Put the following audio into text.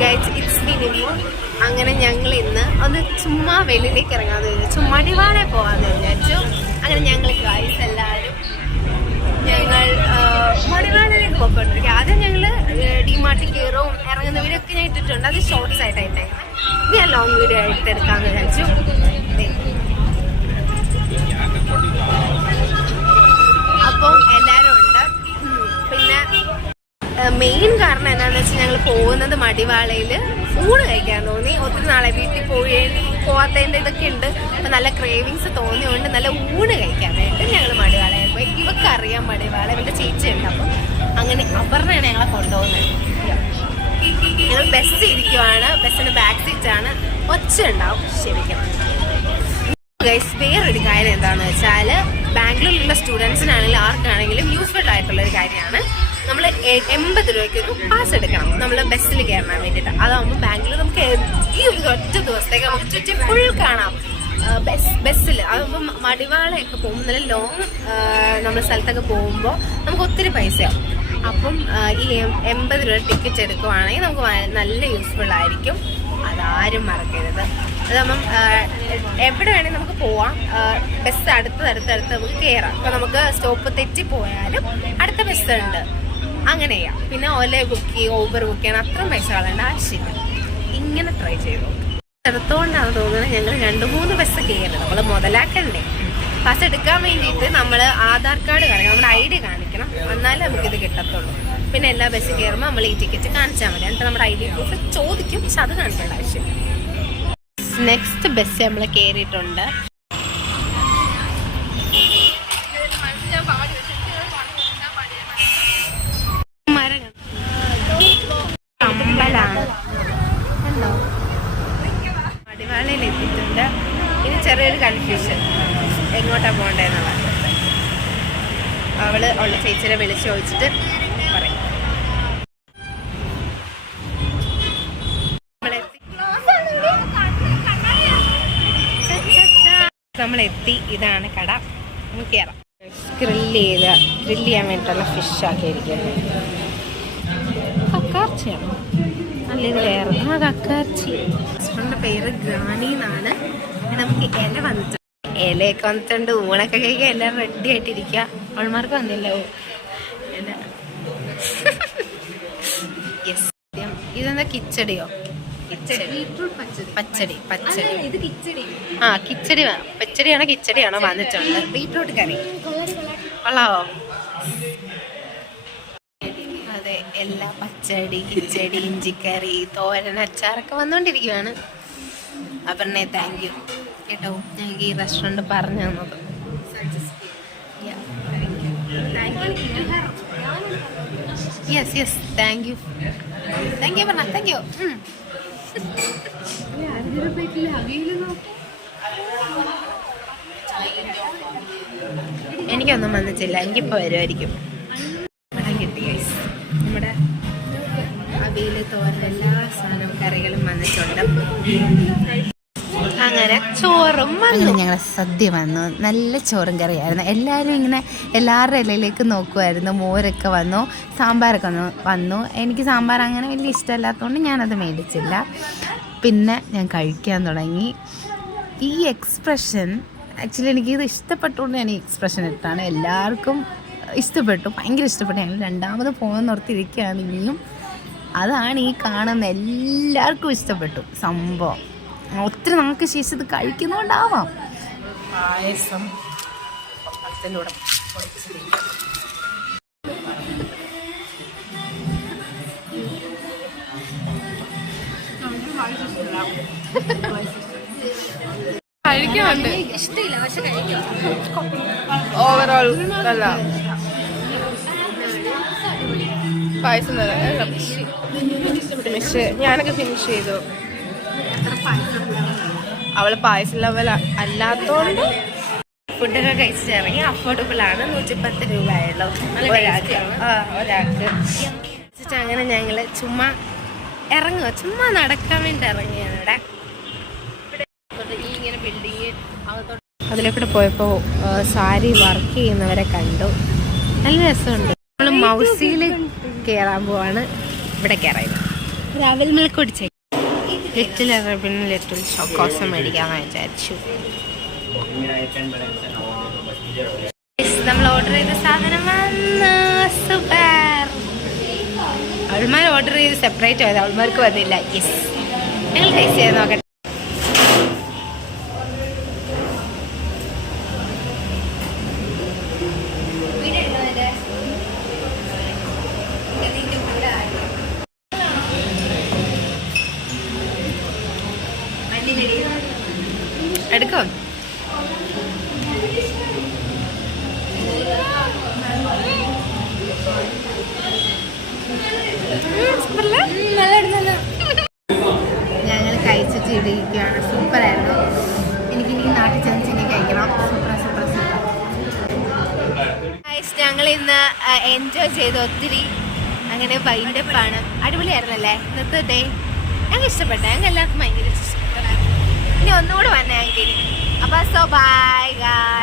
Guys it's me Nimmu. അങ്ങനെ ഞങ്ങൾ ഇന്ന് ഒന്ന് ചുമ്മാ വെളിയിലേക്ക് ഇറങ്ങാന്ന് വിചാരിച്ചു, മടിവാളെ പോകാമെന്ന് വിചാരിച്ചു. അങ്ങനെ ഞങ്ങൾ ഗൈസ് എല്ലാവരും ഞങ്ങൾ മടിവാളിലേക്ക് പോയിക്കൊണ്ടിരിക്കുക. ആദ്യം ഞങ്ങൾ ഡിമാർട്ടിൽ കയറും ഇറങ്ങുന്ന വീഡിയോ ഒക്കെ ഞാൻ ഇട്ടിട്ടുണ്ട്, അത് ഷോർട്ട്സ് ആയിട്ടായിട്ട്. ഇത് ഞാൻ ലോങ് വീഡിയോ ആയിട്ട് എടുക്കാമെന്ന് വിചാരിച്ചു. അപ്പം എല്ലാവരും ഉണ്ട്. പിന്നെ മെയിൻ കാരണം എന്താണെന്ന് വെച്ചാൽ ഞങ്ങൾ പോകുന്നത് മടിവാളയിൽ ഊണ് കഴിക്കാൻ തോന്നി. ഒത്തിരി നാളെ വീട്ടിൽ പോവാത്തതിൻ്റെ ഇതൊക്കെ ഉണ്ട്. അപ്പം നല്ല ക്രേവിങ്സ് തോന്നിയുകൊണ്ട് നല്ല ഊണ് കഴിക്കാൻ വേണ്ടി ഞങ്ങൾ മടിവാളയിൽ പോയി. ഇവക്കറിയാം മടിവാള, ഇവരുടെ ചേച്ചിയുണ്ട്. അപ്പം അങ്ങനെ അപർണയാണ് ഞങ്ങളെ കൊണ്ടുപോകുന്നത്. ഞങ്ങൾ ബസ് ഇരിക്കുവാണ്, ബസ്സിൻ്റെ ബാക്ക് സീറ്റാണ്, ഒച്ച ഉണ്ടാവും, ക്ഷമിക്കണം. ഗൈസ് വേറൊരു കാര്യം എന്താണെന്ന് വെച്ചാൽ ബാംഗ്ലൂരിലുള്ള സ്റ്റുഡൻസിനാണെങ്കിലും ആർക്കാണെങ്കിലും യൂസ്ഫുൾ ആയിട്ടുള്ളൊരു കാര്യമാണ്. നമ്മൾ 80 രൂപയ്ക്കൊരു പാസ് എടുക്കണം നമ്മൾ ബസ്സിൽ കയറാൻ വേണ്ടിയിട്ട്. അതാകുമ്പോൾ ബാംഗ്ലൂർ നമുക്ക് ഈ ഒരു ഒറ്റ ദിവസത്തേക്ക് നമുക്ക് ചുറ്റി ഫുൾ കാണാം ബസ്സിൽ. അതാകുമ്പോൾ മടിവാളയൊക്കെ പോകുമ്പോൾ നല്ല ലോങ് നമ്മൾ സ്ഥലത്തൊക്കെ പോകുമ്പോൾ നമുക്ക് ഒത്തിരി പൈസയാവും. അപ്പം ഈ 80 രൂപ ടിക്കറ്റ് എടുക്കുവാണെങ്കിൽ നമുക്ക് നല്ല യൂസ്ഫുൾ ആയിരിക്കും. അതാരും മറക്കരുത്. അതാകുമ്പം എവിടെ വേണമെങ്കിൽ നമുക്ക് പോവാം. ബസ് അടുത്തടുത്ത് നമുക്ക് കയറാം. അപ്പോൾ നമുക്ക് സ്റ്റോപ്പ് തെറ്റിപ്പോയാലും അടുത്ത ബസ് ഉണ്ട്, അങ്ങനെ ചെയ്യാം. പിന്നെ ഓല ബുക്ക് ചെയ്യുക, ഊബർ ബുക്ക് ചെയ്യണം, അത്രയും പൈസ കളയേണ്ട ആവശ്യമില്ല. ഇങ്ങനെ ട്രൈ ചെയ്തു. എടുത്തോണ്ടാണ് തോന്നുന്നത് ഞങ്ങൾ 2-3 ബസ് കയറി. നമ്മൾ മുതലാക്കണ്ടേ? ബസ് എടുക്കാൻ വേണ്ടിയിട്ട് നമ്മൾ ആധാർ കാർഡ് കാണിക്കണം, നമ്മുടെ ID കാണിക്കണം, എന്നാലേ നമുക്കിത് കിട്ടത്തുള്ളൂ. പിന്നെ എല്ലാ ബസ്സിൽ കയറുമ്പോൾ നമ്മൾ ഈ ടിക്കറ്റ് കാണിച്ചാൽ മതി. എന്നിട്ട് നമ്മുടെ ID പ്രൂഫ് ചോദിക്കും, പക്ഷെ അത് കാണിക്കേണ്ട ആവശ്യമില്ല. നെക്സ്റ്റ് ബസ് നമ്മൾ കയറിയിട്ടുണ്ട്. അമ്പലാണ്, മടിവാളയിൽ എത്തിയിട്ടുണ്ട്. ഇനി ചെറിയൊരു കൺഫ്യൂഷൻ, എങ്ങോട്ടാണ് പോകേണ്ടതെന്നുള്ള. അവള് ഉള്ള ചേച്ചിയെ വിളിച്ച് ചോദിച്ചിട്ട് പറയും. നമ്മളെത്തി, ഇതാണ് കട, നമുക്ക് കയറാം. ഗ്രില്ല് ചെയ്യാൻ വേണ്ടിയിട്ടുള്ള ഫിഷ് ആക്കിയിരിക്കുന്നത്. കക്കാർച്ചിയാണോ? നല്ല ഇത് വേറെ കക്കാർച്ചി. റെസ്റ്റോറൻറ്റിൻ്റെ പേര് ഗ്രാനി എന്നാണ്. നമുക്ക് ഇല വന്നിട്ടുണ്ട്, ഇലയൊക്കെ വന്നിട്ടുണ്ട്. ഊണൊക്കെ കഴിക്കാൻ എല്ലാം റെഡി ആയിട്ടിരിക്കുക. അവൾമാർക്ക് വന്നില്ലോ ഇല. യെസ്, ഇതെന്താ കിച്ചടിയോ? പച്ചടി. ആ കിച്ചടി, പച്ചടിയാണോ വന്നിട്ടുണ്ട്. ബീട്രൂട്ട് കറി കൊള്ളാവോ? അതെ, എല്ലാ പച്ചടി, കിച്ചടി, ഇഞ്ചിക്കറി, തോരൻ, അച്ചാറൊക്കെ വന്നുകൊണ്ടിരിക്കുകയാണ്. അപർണേ താങ്ക് യു കേട്ടോ, ഞങ്ങൾക്ക് ഈ റെസ്റ്റോറൻറ്റ് പറഞ്ഞു തന്നത്. Yes thank you Aparna, thank you. എനിക്കൊന്നും വന്നിട്ടില്ല, എനിക്കിപ്പോൾ വരുമായിരിക്കും. കിട്ടി ഗൈസ്, നമ്മുടെ അവിയൽ, തോരൻ, എല്ലാ സാധനവും കറികളും വന്നിട്ടുണ്ട്. അങ്ങനെ ചോറും വന്നു, ഞങ്ങളെ സദ്യ വന്നു. നല്ല ചോറും കറിയായിരുന്നു. എല്ലാവരും ഇങ്ങനെ എല്ലാവരുടെ ഇലയിലേക്ക് നോക്കുമായിരുന്നു. മോരൊക്കെ വന്നു, സാമ്പാറൊക്കെ വന്നു. എനിക്ക് സാമ്പാർ അങ്ങനെ വലിയ ഇഷ്ടമല്ലാത്തതുകൊണ്ട് ഞാനത് മേടിച്ചില്ല. പിന്നെ ഞാൻ കഴിക്കാൻ തുടങ്ങി. ഈ എക്സ്പ്രഷൻ ആക്ച്വലി എനിക്കിത് ഇഷ്ടപ്പെട്ടുകൊണ്ട് ഞാൻ ഈ എക്സ്പ്രഷൻ ഇട്ടാണ്. എല്ലാവർക്കും ഇഷ്ടപ്പെട്ടു, ഭയങ്കര ഇഷ്ടപ്പെട്ടു. ഞങ്ങൾ രണ്ടാമത് പോകുന്നോർത്തിരിക്കുകയാണ് ഇനിയും. അതാണ് ഈ കാണുന്ന എല്ലാവർക്കും ഇഷ്ടപ്പെട്ടു സംഭവം. ഒത്തിരി നമുക്ക് ശേഷം ഇത് കഴിക്കുന്നതുകൊണ്ടാവാം. പായസം പപ്പത്തിലൂടെ കഴിക്കാറുണ്ട്, ഇഷ്ടമില്ല പക്ഷെ കഴിക്കാം. ഓവറോൾ അല്ല പായസം ഫിനിഷ്, ഞാനൊക്കെ ഫിനിഷ് ചെയ്തു. അവള് പായസം ലെവൽ അല്ലാത്തോണ്ട് ഫുഡൊക്കെ കഴിച്ചിറങ്ങി. അഫോർഡബിൾ ആണ്, 110 രൂപയുള്ളൂ ഒരാൾക്ക്. അങ്ങനെ ഞങ്ങള് ചുമ്മാ ഇറങ്ങുക, ചുമ്മാ നടക്കാൻ വേണ്ടി ഇറങ്ങിയാണ്. ഇവിടെ ഈ ഇങ്ങനെ ബിൽഡിങ് അതിലേക്കൂടെ പോയപ്പോൾ സാരി വർക്ക് ചെയ്യുന്നവരെ കണ്ടു, നല്ല രസമുണ്ട്. നമ്മൾ മൗസിയിൽ കയറാൻ പോവാണ്. ഇവിടെ കയറാം. ട്രാവൽ മിൽക്ക് കുടിച്ചേ. ലിറ്റിൽ അറബിന് ലിറ്റിൽ ചോക്കോസ് മേടിക്കാമെന്ന് വിചാരിച്ചു. നമ്മൾ ഓർഡർ ചെയ്ത സാധനം വന്നു. സൂപ്പർ. അവൾമാർ ഓർഡർ ചെയ്ത് സെപ്പറേറ്റ് ആയത്, അവൾമാർക്ക് വന്നില്ല. യെസ്, ഞങ്ങൾ ടേസ്റ്റ് ചെയ്ത് നോക്കട്ടെ. എടുക്കും. ഞങ്ങൾ കഴിച്ചിട്ട് ഇടിക്കുകയാണ്. സൂപ്പറായിരുന്നു. എനിക്കിനി നാട്ടിൽ ചെന്ന് കഴിക്കണം. Super super super. ഞങ്ങൾ ഇന്ന് എൻജോയ് ചെയ്ത് ഒത്തിരി. അങ്ങനെ വൈൻഡപ്പാണ്. അടിപൊളിയായിരുന്നല്ലേ ഇന്നത്തെ ഡേ? ഞങ്ങൾക്ക് ഇഷ്ടപ്പെട്ടു. ഞങ്ങൾക്ക് എല്ലാവർക്കും ഭയങ്കര ഇഷ്ടപ്പെട്ടു. ഇനി ഒന്നുകൂടെ വന്നേ. അപ്പൊ സോ ബൈ ഗായ്സ്.